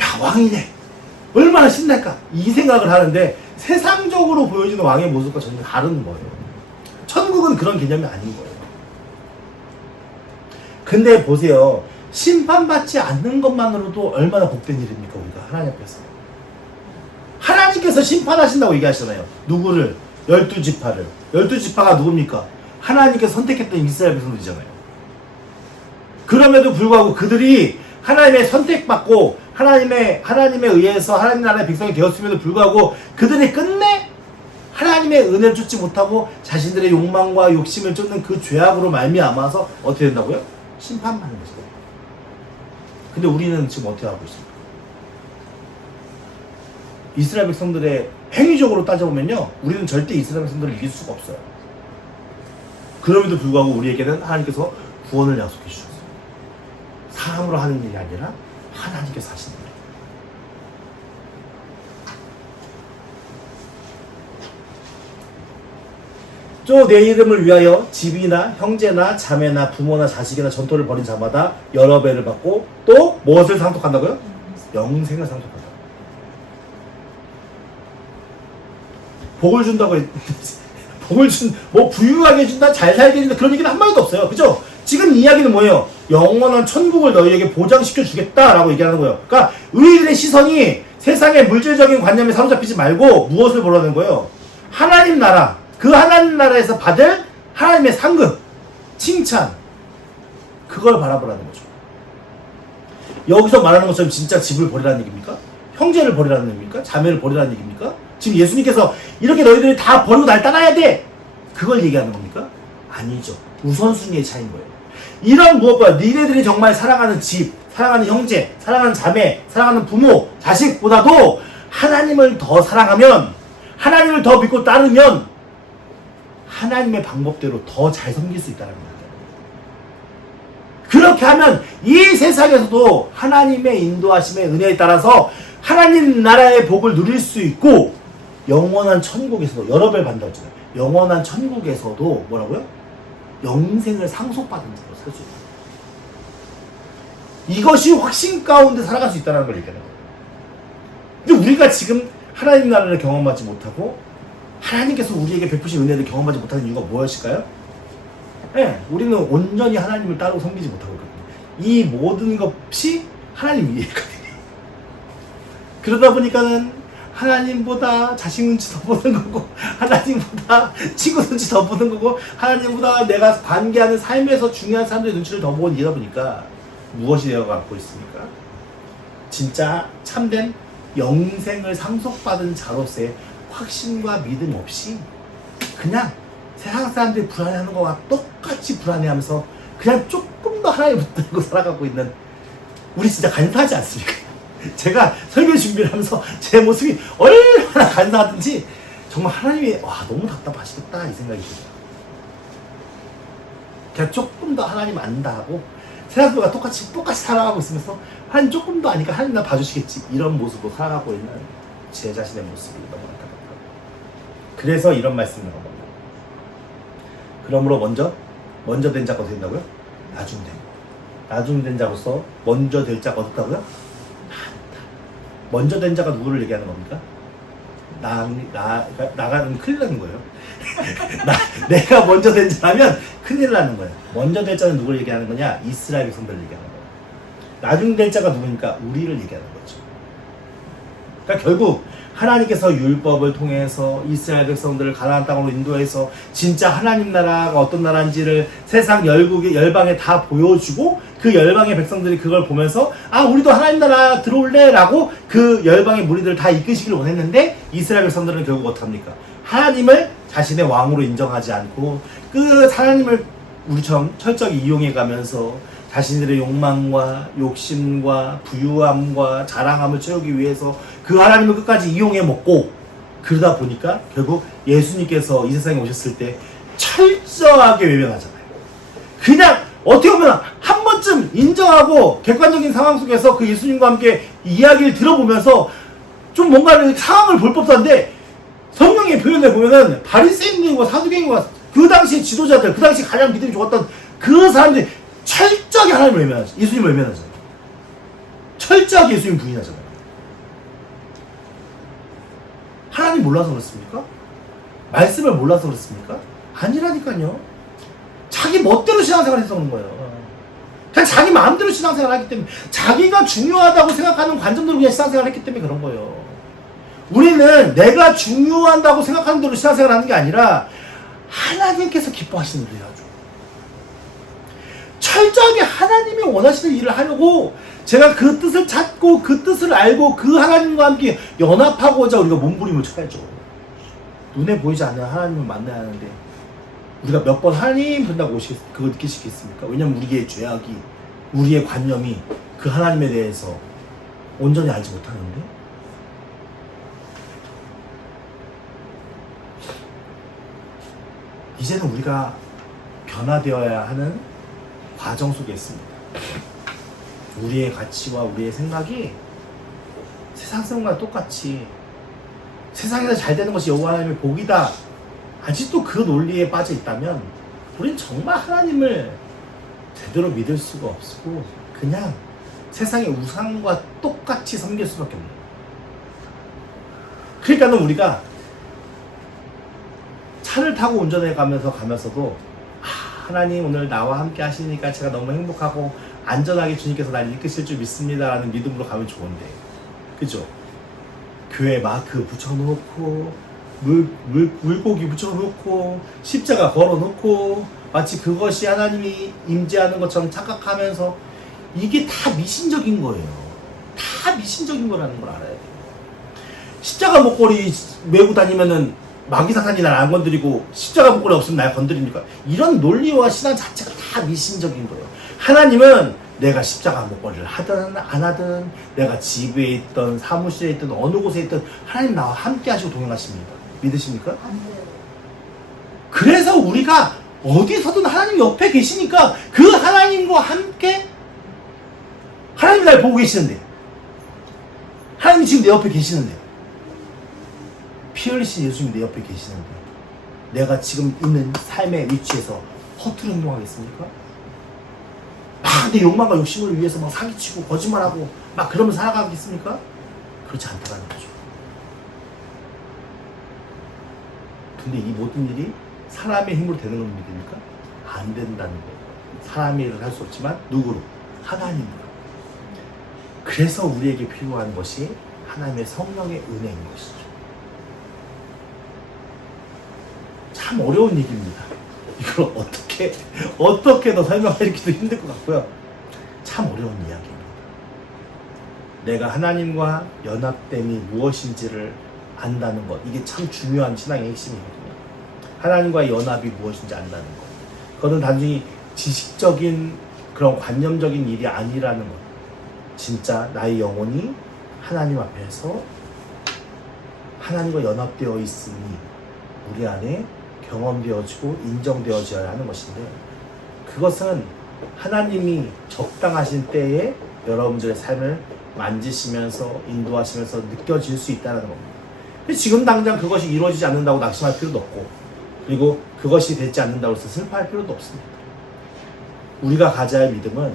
야 왕이네 얼마나 신날까 이 생각을 하는데 세상적으로 보여지는 왕의 모습과 전혀 다른 거예요. 천국은 그런 개념이 아닌 거예요. 근데 보세요, 심판받지 않는 것만으로도 얼마나 복된 일입니까? 우리가 하나님 앞에서 하나님께서 심판하신다고 얘기하시잖아요. 누구를? 12지파를. 12지파가 누굽니까? 하나님께서 선택했던 이스라엘 백성들이잖아요. 그럼에도 불구하고 그들이 하나님의 선택받고 하나님에 의해서 하나님 나라의 백성이 되었음에도 불구하고 그들이 끝내 하나님의 은혜를 쫓지 못하고 자신들의 욕망과 욕심을 쫓는 그 죄악으로 말미암아서 어떻게 된다고요? 심판받는 것이다. 근데 우리는 지금 어떻게 하고 있습니까? 이스라엘 백성들의 행위적으로 따져보면요, 우리는 절대 이스라엘 백성들을 이길 수가 없어요. 그럼에도 불구하고 우리에게는 하나님께서 구원을 약속해 주셨어요. 사람으로 하는 일이 아니라 하나님께서 하시는 일이에요. 또 내 이름을 위하여 집이나 형제나 자매나 부모나 자식이나 전토를 벌인 자마다 여러 배를 받고 또 무엇을 상속한다고요? 영생을 상속한다. 복을 준다고 복을 뭐 부유하게 해준다, 잘 살게 해준다 그런 얘기는 한마디도 없어요. 그죠? 지금 이야기는 뭐예요? 영원한 천국을 너희에게 보장시켜 주겠다라고 얘기하는 거예요. 그러니까 우리들의 시선이 세상의 물질적인 관념에 사로잡히지 말고 무엇을 보라는 거예요? 하나님 나라, 그 하나님 나라에서 받을 하나님의 상급, 칭찬, 그걸 바라보라는 거죠. 여기서 말하는 것처럼 진짜 집을 버리라는 얘기입니까? 형제를 버리라는 얘기입니까? 자매를 버리라는 얘기입니까? 지금 예수님께서 이렇게 너희들이 다 버리고 날 따라야 돼! 그걸 얘기하는 겁니까? 아니죠. 우선순위의 차이인 거예요. 이런 무엇보다 니네들이 정말 사랑하는 집, 사랑하는 형제, 사랑하는 자매, 사랑하는 부모, 자식보다도 하나님을 더 사랑하면, 하나님을 더 믿고 따르면 하나님의 방법대로 더 잘 섬길 수 있다는 겁니다. 그렇게 하면 이 세상에서도 하나님의 인도하심의 은혜에 따라서 하나님 나라의 복을 누릴 수 있고 영원한 천국에서도 여러 배 받는다고 했잖아요. 영원한 천국에서도 뭐라고요? 영생을 상속받은 자로 살 수 있다. 이것이 확신 가운데 살아갈 수 있다는 걸 얘기하는 거예요. 근데 우리가 지금 하나님 나라를 경험하지 못하고 하나님께서 우리에게 베푸신 은혜를 경험하지 못하는 이유가 무엇일까요? 네, 우리는 온전히 하나님을 따르고 섬기지 못하고 있거든요. 이 모든 것이 하나님 위에거든요. 그러다 보니까는 하나님보다 자식 눈치 더 보는 거고, 하나님보다 친구 눈치 더 보는 거고, 하나님보다 내가 관계하는 삶에서 중요한 사람들의 눈치를 더 보는 이다 보니까 무엇이 되어가고 있습니까? 진짜 참된 영생을 상속받은 자로서의 확신과 믿음 없이 그냥 세상 사람들이 불안해하는 것과 똑같이 불안해하면서 그냥 조금 더 하나님 붙들고 살아가고 있는 우리 진짜 간사하지 않습니까? 제가 설교 준비를 하면서 제 모습이 얼마나 간사하든지 정말 하나님이 와 너무 답답하시겠다 이 생각이 들어요. 그냥 조금 더 하나님 안다 하고 세상들과 똑같이 살아가고 있으면서 하나님 조금 더 아니까 하나님 나 봐주시겠지 이런 모습으로 살아가고 있는 제 자신의 모습이 너무 안타깝다. 그래서 이런 말씀을 하는 겁니다. 그러므로 먼저 된 자가 된다고요? 나중 된 자로서 먼저 될 자가 어떻다고요? 많다. 먼저 된 자가 누구를 얘기하는 겁니까? 나가는 큰일 나는 거예요. 내가 먼저 된 자라면 큰일 나는 거예요. 먼저 될 자는 누구를 얘기하는 거냐? 이스라엘 백성들을 얘기하는 거예요. 나중 될 자가 누구니까? 우리를 얘기하는 거죠. 그러니까 결국 하나님께서 율법을 통해서 이스라엘 백성들을 가나안 땅으로 인도해서 진짜 하나님 나라가 어떤 나라인지를 세상 열방에 다 보여주고 그 열방의 백성들이 그걸 보면서 아 우리도 하나님 나라 들어올래 라고 그 열방의 무리들을 다 이끄시길 원했는데 이스라엘 백성들은 결국 어떡합니까? 하나님을 자신의 왕으로 인정하지 않고 그 하나님을 우리처럼 철저히 이용해 가면서 자신들의 욕망과 욕심과 부유함과 자랑함을 채우기 위해서 그 하나님을 끝까지 이용해 먹고 그러다 보니까 결국 예수님께서 이 세상에 오셨을 때 철저하게 외면하잖아요. 그냥 어떻게 보면 한 번쯤 인정하고 객관적인 상황 속에서 그 예수님과 함께 이야기를 들어보면서 좀 뭔가 상황을 볼 법도 한데 성경의 표현을 보면은 바리새인들과 사두개인과 그 당시 지도자들, 그 당시 가장 믿음이 좋았던 그 사람들이 철저하게 하나님을 외면하죠. 예수님을 외면하잖아요. 철저하게 예수님 부인하잖아요. 하나님 몰라서 그렇습니까? 말씀을 몰라서 그렇습니까? 아니라니까요. 자기 멋대로 신앙생활 해서 그런 거예요. 그냥 자기 마음대로 신앙생활 하기 때문에 자기가 중요하다고 생각하는 관점대로 그냥 신앙생활 했기 때문에 그런 거예요. 우리는 내가 중요한다고 생각하는 대로 신앙생활 하는 게 아니라 하나님께서 기뻐하시는 일을 해야죠. 철저하게 하나님이 원하시는 일을 하려고 제가 그 뜻을 찾고 그 뜻을 알고 그 하나님과 함께 연합하고자 우리가 몸부림을 쳐야죠. 눈에 보이지 않는 하나님을 만나야 하는데 우리가 몇 번 하나님 본다고 그거 느끼시겠습니까? 왜냐면 우리의 죄악이 우리의 관념이 그 하나님에 대해서 온전히 알지 못하는데 이제는 우리가 변화되어야 하는 과정 속에 있습니다. 우리의 가치와 우리의 생각이 세상 사람과 똑같이 세상에서 잘 되는 것이 여호와 하나님의 복이다. 아직도 그 논리에 빠져 있다면 우린 정말 하나님을 제대로 믿을 수가 없고 그냥 세상의 우상과 똑같이 섬길 수밖에 없는 거예요. 그러니까는 우리가 차를 타고 운전해 가면서도 하나님 오늘 나와 함께 하시니까 제가 너무 행복하고 안전하게 주님께서 날 이끄실 줄 믿습니다 라는 믿음으로 가면 좋은데, 그죠? 교회 마크 붙여놓고 물고기 붙여놓고 십자가 걸어놓고 마치 그것이 하나님이 임재하는 것처럼 착각하면서, 이게 다 미신적인 거예요. 다 미신적인 거라는 걸 알아야 돼요. 십자가 목걸이 메고 다니면은 마귀사탄이 날 안 건드리고 십자가 목걸이 없으면 날 건드립니까? 이런 논리와 신앙 자체가 다 미신적인 거예요. 하나님은 내가 십자가 목걸이를 하든 안 하든, 내가 집에 있든 사무실에 있든 어느 곳에 있든 하나님 나와 함께 하시고 동행하십니다. 믿으십니까? 안 돼요. 그래서 우리가 어디서든 하나님 옆에 계시니까 그 하나님과 함께, 하나님 날 보고 계시는데, 하나님이 지금 내 옆에 계시는데, 피 흘리신 예수님이 내 옆에 계시는데 내가 지금 있는 삶의 위치에서 허투루 행동하겠습니까? 막 내 욕망과 욕심을 위해서 막 사기치고 거짓말하고 막 그러면서 살아가겠습니까? 그렇지 않다는 거죠. 근데 이 모든 일이 사람의 힘으로 되는 걸 믿습니까? 안 된다는 거예요. 사람의 일을 할 수 없지만 누구로? 하나님으로. 그래서 우리에게 필요한 것이 하나님의 성령의 은혜인 것이죠. 참 어려운 얘기입니다. 이걸 어떻게 더 설명하기도 힘들 것 같고요. 참 어려운 이야기입니다. 내가 하나님과 연합됨이 무엇인지를 안다는 것, 이게 참 중요한 신앙의 핵심이거든요. 하나님과의 연합이 무엇인지 안다는 것. 그거는 단순히 지식적인 그런 관념적인 일이 아니라는 것. 진짜 나의 영혼이 하나님 앞에서 하나님과 연합되어 있으니 우리 안에 경험되어지고 인정되어져야 하는 것인데, 그것은 하나님이 적당하신 때에 여러분들의 삶을 만지시면서 인도하시면서 느껴질 수 있다는 겁니다. 근데 지금 당장 그것이 이루어지지 않는다고 낙심할 필요도 없고, 그리고 그것이 되지 않는다고 해서 슬퍼할 필요도 없습니다. 우리가 가져야 할 믿음은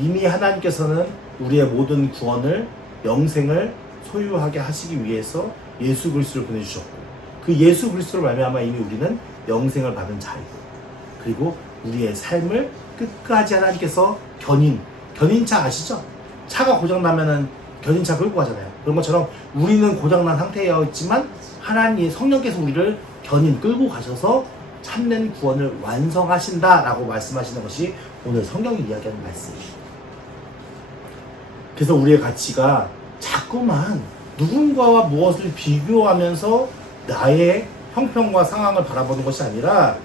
이미 하나님께서는 우리의 모든 구원을, 영생을 소유하게 하시기 위해서 예수 그리스도를 보내주셨고, 그 예수 그리스도를 말미암아 이미 우리는 영생을 받은 자이고, 그리고 우리의 삶을 끝까지 하나님께서 견인차 아시죠? 차가 고장나면은 견인차 끌고 가잖아요. 그런 것처럼 우리는 고장난 상태였지만 하나님의 성령께서 우리를 끌고 가셔서 참된 구원을 완성하신다라고 말씀하시는 것이 오늘 성경이 이야기하는 말씀입니다. 그래서 우리의 가치가 자꾸만 누군가와 무엇을 비교하면서 나의 형편과 상황을 바라보는 것이 아니라,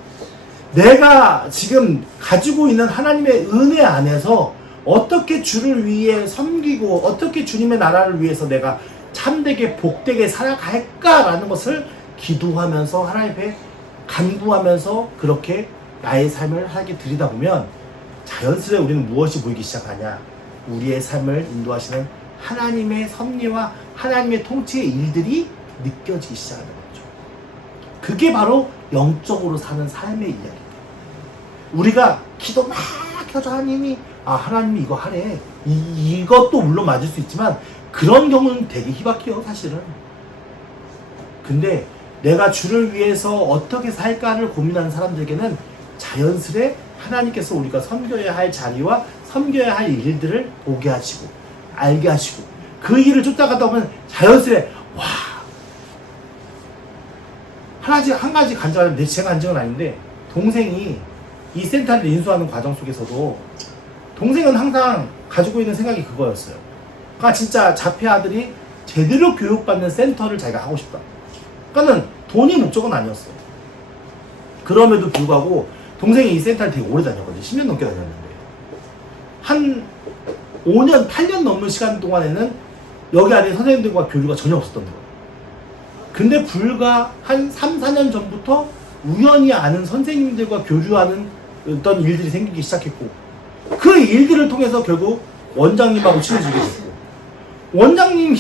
내가 지금 가지고 있는 하나님의 은혜 안에서 어떻게 주를 위해 섬기고 어떻게 주님의 나라를 위해서 내가 참되게 복되게 살아갈까라는 것을 기도하면서 하나님 앞에 간구하면서 그렇게 나의 삶을 하게 들이다보면 자연스레 우리는 무엇이 보이기 시작하냐? 우리의 삶을 인도하시는 하나님의 섭리와 하나님의 통치의 일들이 느껴지기 시작하는 거죠. 그게 바로 영적으로 사는 삶의 이야기입니다. 우리가 기도 막 해서 하나님이 이거 하래. 이것도 물론 맞을 수 있지만 그런 경우는 되게 희박해요, 사실은. 근데 내가 주를 위해서 어떻게 살까를 고민하는 사람들에게는 자연스레 하나님께서 우리가 섬겨야 할 자리와 섬겨야 할 일들을 보게 하시고 알게 하시고 그 일을 쫓아가다 보면 자연스레 한 가지 간증하면 제 간증은 아닌데, 동생이 이 센터를 인수하는 과정 속에서도 동생은 항상 가지고 있는 생각이 그거였어요. 그러니까 진짜 자폐 아들이 제대로 교육받는 센터를 자기가 하고 싶다. 그러니까는 돈이 목적은 아니었어요. 그럼에도 불구하고 동생이 이 센터를 되게 오래 다녔거든요. 10년 넘게 다녔는데 한 5년, 8년 넘는 시간 동안에는 여기 안에 선생님들과 교류가 전혀 없었던 거예요. 근데 불과 한 3, 4년 전부터 우연히 아는 선생님들과 교류하는 어떤 일들이 생기기 시작했고, 그 일들을 통해서 결국 원장님하고 친해지게 됐고, 원장님이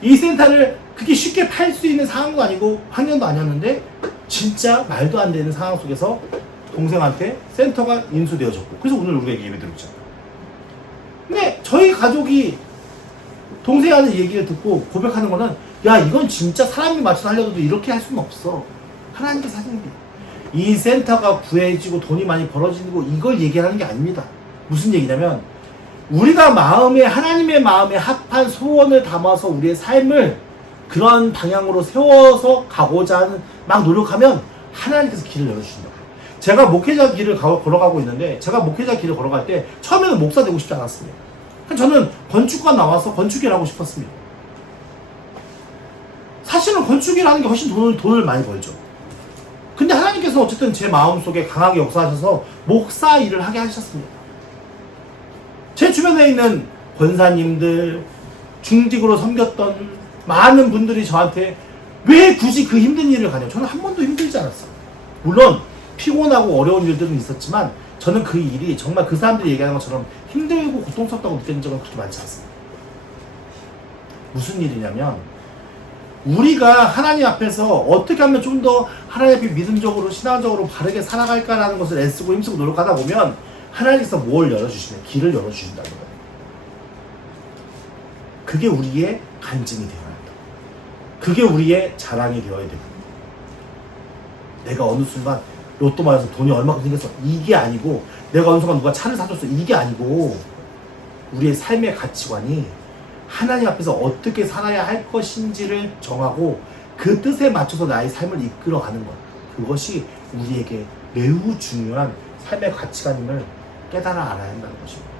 이 센터를 그렇게 쉽게 팔 수 있는 상황도 아니고 환경도 아니었는데 진짜 말도 안 되는 상황 속에서 동생한테 센터가 인수되어졌고, 그래서 오늘 우리가 예배 드리고 있잖아요. 근데 저희 가족이 동생이 하는 얘기를 듣고 고백하는 거는, 야, 이건 진짜 사람이 맞춰서 하려도 이렇게 할 수는 없어. 하나님께서 하시는 게. 이 센터가 구해지고 돈이 많이 벌어지고 이걸 얘기하는 게 아닙니다. 무슨 얘기냐면, 우리가 하나님의 마음에 합한 소원을 담아서 우리의 삶을 그런 방향으로 세워서 가고자 하는, 막 노력하면 하나님께서 길을 열어주신다고. 제가 목회자 길을 걸어가고 있는데, 제가 목회자 길을 걸어갈 때 처음에는 목사 되고 싶지 않았습니다. 저는 건축가 나와서 건축일 하고 싶었습니다. 사실은 건축이라는 게 훨씬 돈을 많이 벌죠. 근데 하나님께서 어쨌든 제 마음속에 강하게 역사하셔서 목사 일을 하게 하셨습니다. 제 주변에 있는 권사님들, 중직으로 섬겼던 많은 분들이 저한테 왜 굳이 그 힘든 일을 가냐고. 저는 한 번도 힘들지 않았어요. 물론 피곤하고 어려운 일들은 있었지만 저는 그 일이 정말 그 사람들이 얘기하는 것처럼 힘들고 고통스럽다고 느끼는 적은 그렇게 많지 않습니다. 무슨 일이냐면, 우리가 하나님 앞에서 어떻게 하면 좀 더 하나님 앞에 믿음적으로 신앙적으로 바르게 살아갈까라는 것을 애쓰고 힘쓰고 노력하다 보면 하나님께서 뭘 열어주시냐, 길을 열어주신다는 거예요. 그게 우리의 간증이 되어야 한다. 그게 우리의 자랑이 되어야 됩니다. 내가 어느 순간 로또 맞아서 돈이 얼마큼 생겼어, 이게 아니고, 내가 어느 순간 누가 차를 사줬어, 이게 아니고, 우리의 삶의 가치관이 하나님 앞에서 어떻게 살아야 할 것인지를 정하고 그 뜻에 맞춰서 나의 삶을 이끌어가는 것, 그것이 우리에게 매우 중요한 삶의 가치관임을 깨달아 알아야 한다는 것입니다.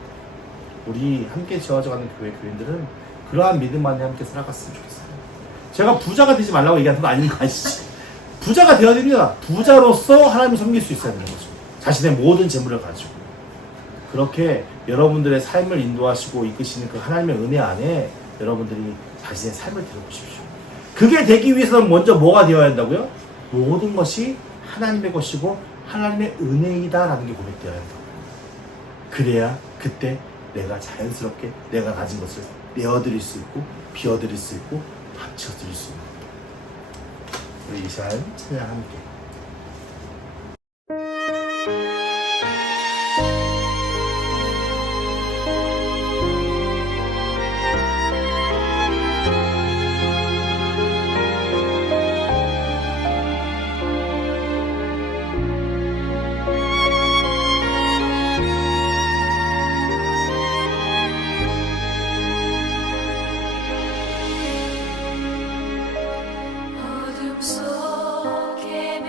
우리 함께 지어져가는 교회 교인들은 그러한 믿음 안에 함께 살아갔으면 좋겠어요. 제가 부자가 되지 말라고 얘기하는 건 아닌 거 아시죠? 부자가 되어야 됩니다. 부자로서 하나님을 섬길 수 있어야 되는 거죠. 자신의 모든 재물을 가지고. 그렇게 여러분들의 삶을 인도하시고 이끄시는 그 하나님의 은혜 안에 여러분들이 자신의 삶을 들어보십시오. 그게 되기 위해서는 먼저 뭐가 되어야 한다고요? 모든 것이 하나님의 것이고 하나님의 은혜이다라는 게 고백되어야 한다. 그래야 그때 내가 자연스럽게 내가 가진 것을 내어드릴 수 있고 비워드릴 수 있고 바쳐드릴 수 있는 겁니다. 우리 이 시간 찬양 함께. 어둠 속에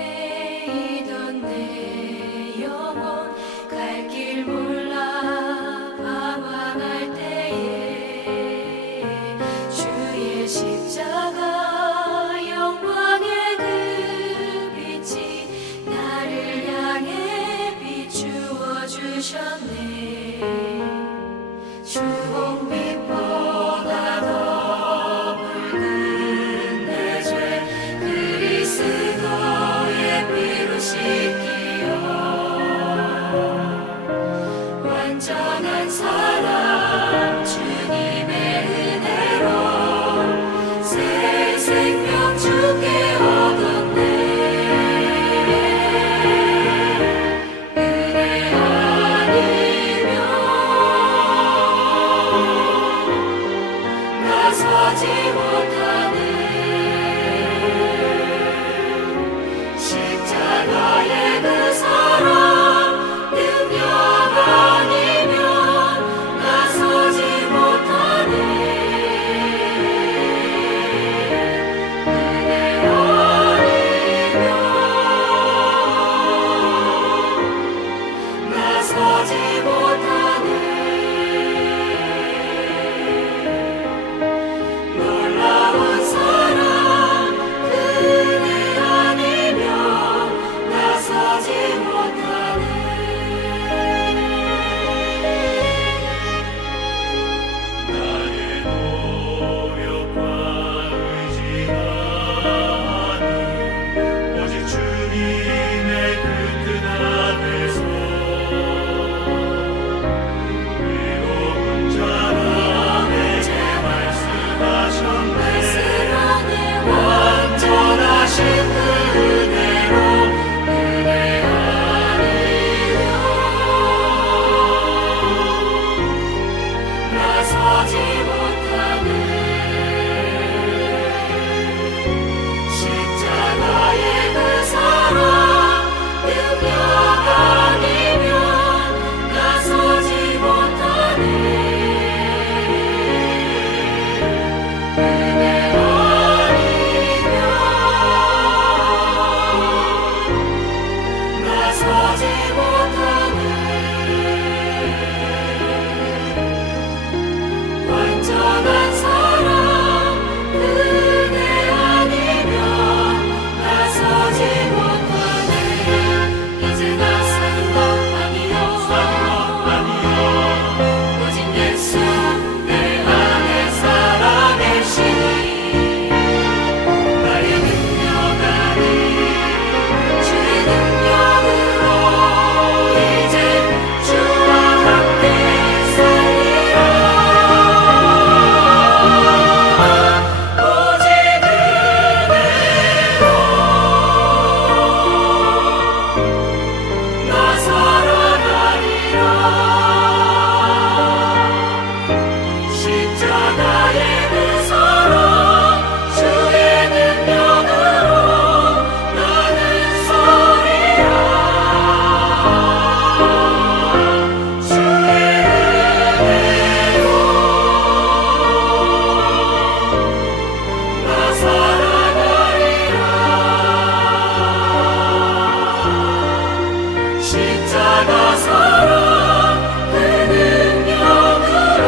십자가 사랑 그 능력으로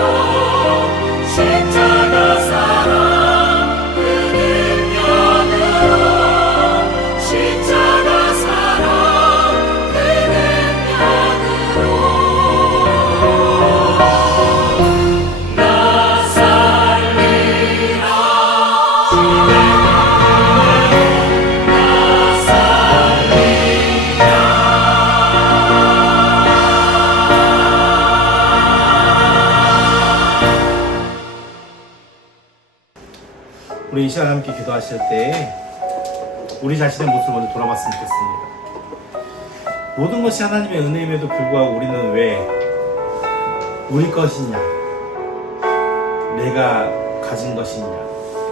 십자가 사랑 그 능력으로 십자가 사랑 그 능력으로 나 살리라 주의 나 살리라. 우리 이 시간 함께 기도하실 때 우리 자신의 모습을 먼저 돌아봤으면 좋겠습니다. 모든 것이 하나님의 은혜임에도 불구하고 우리는 왜 우리 것이냐, 내가 가진 것이냐,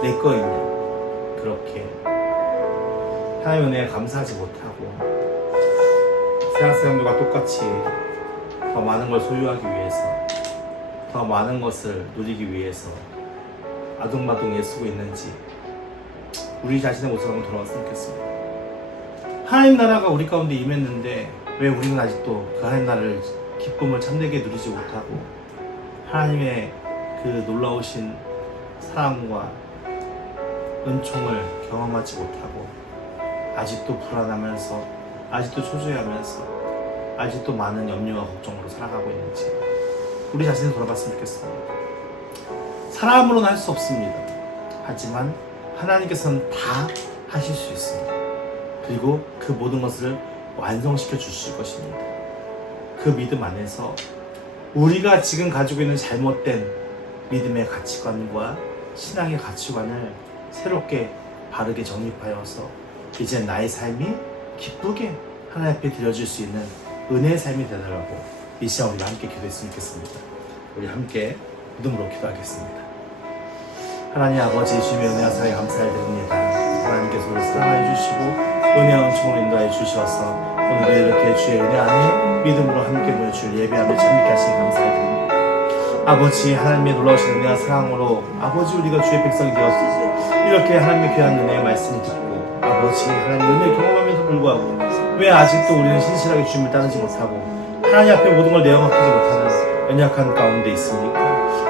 내 거이냐, 그렇게 하나님의 은혜에 감사하지 못하고 세상 사람들과 똑같이 더 많은 걸 소유하기 위해서, 더 많은 것을 누리기 위해서 아둥바둥 애쓰고 있는지 우리 자신의 모습을 한번 돌아봤으면 좋겠습니다. 하나님 나라가 우리 가운데 임했는데 왜 우리는 아직도 그 하나님 나라를 기쁨을 참되게 누리지 못하고 하나님의 그 놀라우신 사랑과 은총을 경험하지 못하고 아직도 불안하면서, 아직도 초조해하면서, 아직도 많은 염려와 걱정으로 살아가고 있는지 우리 자신을 돌아봤으면 좋겠습니다. 사람으로는 할 수 없습니다. 하지만 하나님께서는 다 하실 수 있습니다. 그리고 그 모든 것을 완성시켜 주실 것입니다. 그 믿음 안에서 우리가 지금 가지고 있는 잘못된 믿음의 가치관과 신앙의 가치관을 새롭게 바르게 정립하여서 이제 나의 삶이 기쁘게 하나님 앞에 드려질 수 있는 은혜의 삶이 되달라고 이 시간 우리가 함께 기도했으면 좋겠습니다. 우리 함께 믿음으로 기도하겠습니다. 하나님 아버지, 주님의 은혜와 사랑에 감사를 드립니다. 하나님께서 우리를 사랑하여 주시고 은혜와 은총으로 인도하여 주셔서 오늘도 이렇게 주의 은혜 안에 믿음으로 함께 모여 주의 예배함을 참여케 하시니 감사를 드립니다. 아버지, 하나님의 놀라우신 은혜와 사랑으로 아버지 우리가 주의 백성이 되었고 이렇게 하나님의 귀한 은혜의 말씀을 듣고 아버지 하나님의 은혜를 경험하면서 불구하고 왜 아직도 우리는 신실하게 주님을 따르지 못하고 하나님 앞에 모든 걸 내어맡기지 못하는 연약한 가운데 있습니까?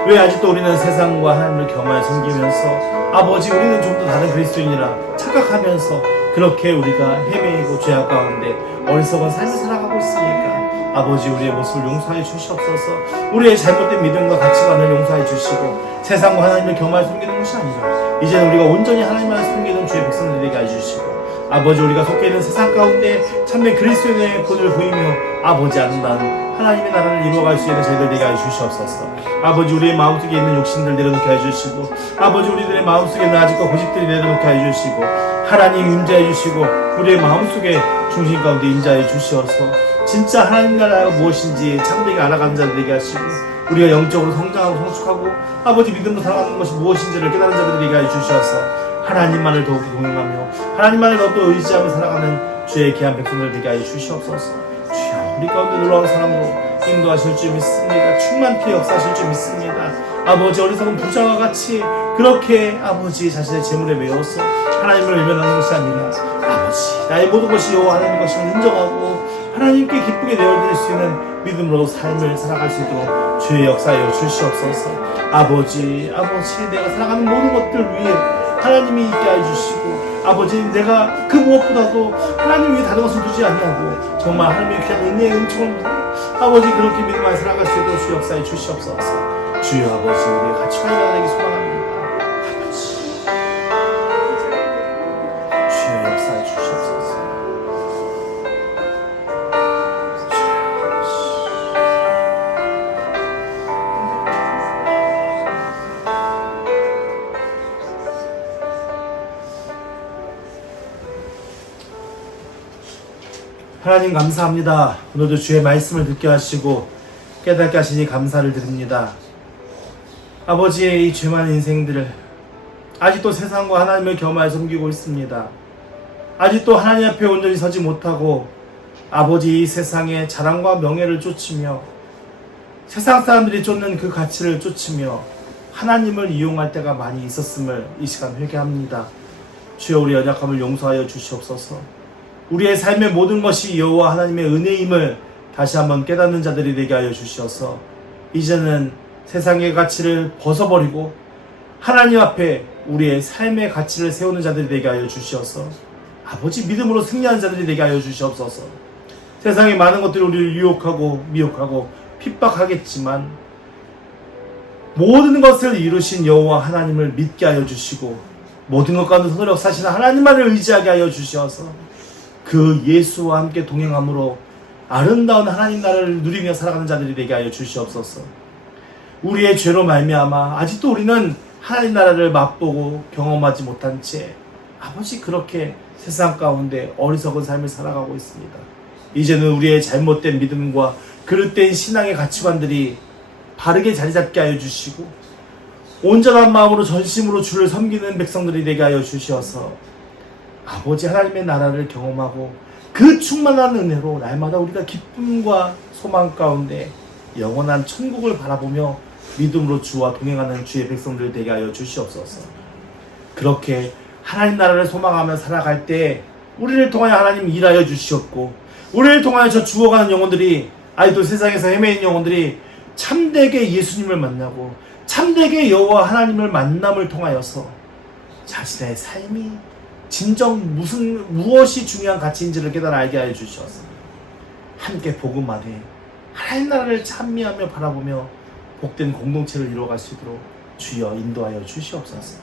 왜 아직도 우리는 세상과 하나님을 겸하여 섬기면서 아버지 우리는 좀 더 다른 그리스도인이라 착각하면서 그렇게 우리가 헤매이고 죄악 가운데 어리석은 삶을 살아가고 있습니까? 아버지 우리의 모습을 용서하여 주시옵소서. 우리의 잘못된 믿음과 가치관을 용서하여 주시고 세상과 하나님을 겸하여 섬기는 것이 아니라 이제는 우리가 온전히 하나님만 섬기는 주의 백성들이 되게 해주시고 아버지 우리가 속해 있는 세상 가운데 참된 그리스도인의 본을 보이며 아버지 아름다운 하나님의 나라를 이루어갈 수 있는 저희들 되게 해주시옵소서. 아버지 우리의 마음속에 있는 욕심들 내려놓게 해주시고 아버지 우리들의 마음속에 있는 아직과 고집들이 내려놓게 해주시고 하나님 임재해 주시고 우리의 마음속에 중심 가운데 임재해 주시어서 진짜 하나님 나라가 무엇인지 참되게 알아가는 자들 되게 하시고 우리가 영적으로 성장하고 성숙하고 아버지 믿음으로 살아가는 것이 무엇인지를 깨달은 자들 되게 해주셔서 하나님만을 더욱 동행하며 하나님만을 더욱더 의지하며 살아가는 주의 귀한 백성들 되게 하여 주시옵소서. 주여 우리 가운데 놀라운 사랑으로 인도하실 줄 믿습니다. 충만케 역사하실 줄 믿습니다. 아버지 어리석은 부자와 같이 그렇게 아버지 자신의 재물에 매여서 하나님을 외면하는 것이 아니라 아버지 나의 모든 것이 여호와 하나님 것임을 인정하고 하나님께 기쁘게 내어드릴 수 있는 믿음으로 삶을 살아갈 수 있도록 주의 역사여 주시옵소서. 아버지 내가 살아가는 모든 것들 위에 하나님이 있게 해주시고 아버지 내가 그 무엇보다도 하나님 위에 다른 것을 두지 아니하고 정말 하나님의 귀한 은혜의 은총을 아버지 그렇게 믿음 안에 살아갈 수 있도록 주 역사에 주시옵소서. 주여 아버지 우리의 가치관이 변화되기 소망합니다. 아버지 주여 역사에 주시옵소서. 하나님 감사합니다. 오늘도 주의 말씀을 듣게 하시고 깨닫게 하시니 감사를 드립니다. 아버지의 이 죄 많은 인생들을 아직도 세상과 하나님을 겸하여 섬기고 있습니다. 아직도 하나님 앞에 온전히 서지 못하고 아버지 이 세상의 자랑과 명예를 쫓으며 세상 사람들이 쫓는 그 가치를 쫓으며 하나님을 이용할 때가 많이 있었음을 이 시간 회개합니다. 주여 우리 연약함을 용서하여 주시옵소서. 우리의 삶의 모든 것이 여호와 하나님의 은혜임을 다시 한번 깨닫는 자들이 되게 하여 주시어서 이제는 세상의 가치를 벗어버리고 하나님 앞에 우리의 삶의 가치를 세우는 자들이 되게 하여 주시어서 아버지 믿음으로 승리하는 자들이 되게 하여 주시옵소서. 세상의 많은 것들이 우리를 유혹하고 미혹하고 핍박하겠지만 모든 것을 이루신 여호와 하나님을 믿게 하여 주시고 모든 것 가운데 손을 역사하시는 하나님만을 의지하게 하여 주시어서 그 예수와 함께 동행함으로 아름다운 하나님 나라를 누리며 살아가는 자들이 되게 하여 주시옵소서. 우리의 죄로 말미암아 아직도 우리는 하나님 나라를 맛보고 경험하지 못한 채 아버지 그렇게 세상 가운데 어리석은 삶을 살아가고 있습니다. 이제는 우리의 잘못된 믿음과 그릇된 신앙의 가치관들이 바르게 자리 잡게 하여 주시고 온전한 마음으로 전심으로 주를 섬기는 백성들이 되게 하여 주시어서 아버지 하나님의 나라를 경험하고 그 충만한 은혜로 날마다 우리가 기쁨과 소망 가운데 영원한 천국을 바라보며 믿음으로 주와 동행하는 주의 백성들 되게 하여 주시옵소서. 그렇게 하나님 나라를 소망하며 살아갈 때 우리를 통하여 하나님 일하여 주시옵고 우리를 통하여 저 죽어가는 영혼들이 아직도 세상에서 헤매인 영혼들이 참되게 예수님을 만나고 참되게 여호와 하나님을 만남을 통하여서 자신의 삶이 진정 무엇이 중요한 가치인지를 깨달아 알게 하여 주셔서 함께 복음 안에 하나님 나라를 찬미하며 바라보며 복된 공동체를 이루어갈 수 있도록 주여 인도하여 주시옵소서.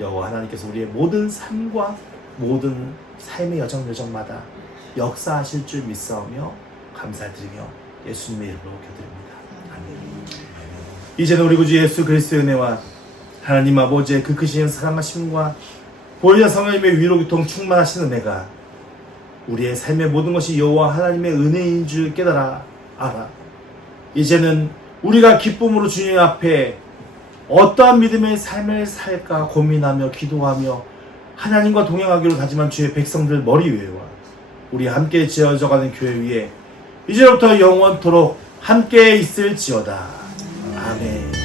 여호와 하나님께서 우리의 모든 삶과 모든 삶의 여정마다 역사하실 줄 믿사오며 감사드리며 예수님의 이름으로 기도드립니다. 아멘. 이제는 우리 구주 예수 그리스도의 은혜와 하나님 아버지의 그 크신 사랑하심과 보혜자 성령님의 위로 교통 충만하신 은혜가 우리의 삶의 모든 것이 여호와 하나님의 은혜인 줄 깨달아 알아. 이제는 우리가 기쁨으로 주님 앞에 어떠한 믿음의 삶을 살까 고민하며 기도하며 하나님과 동행하기로 다짐한 주의 백성들 머리 위에와 우리 함께 지어져가는 교회 위에 이제부터 영원토록 함께 있을지어다. 아멘.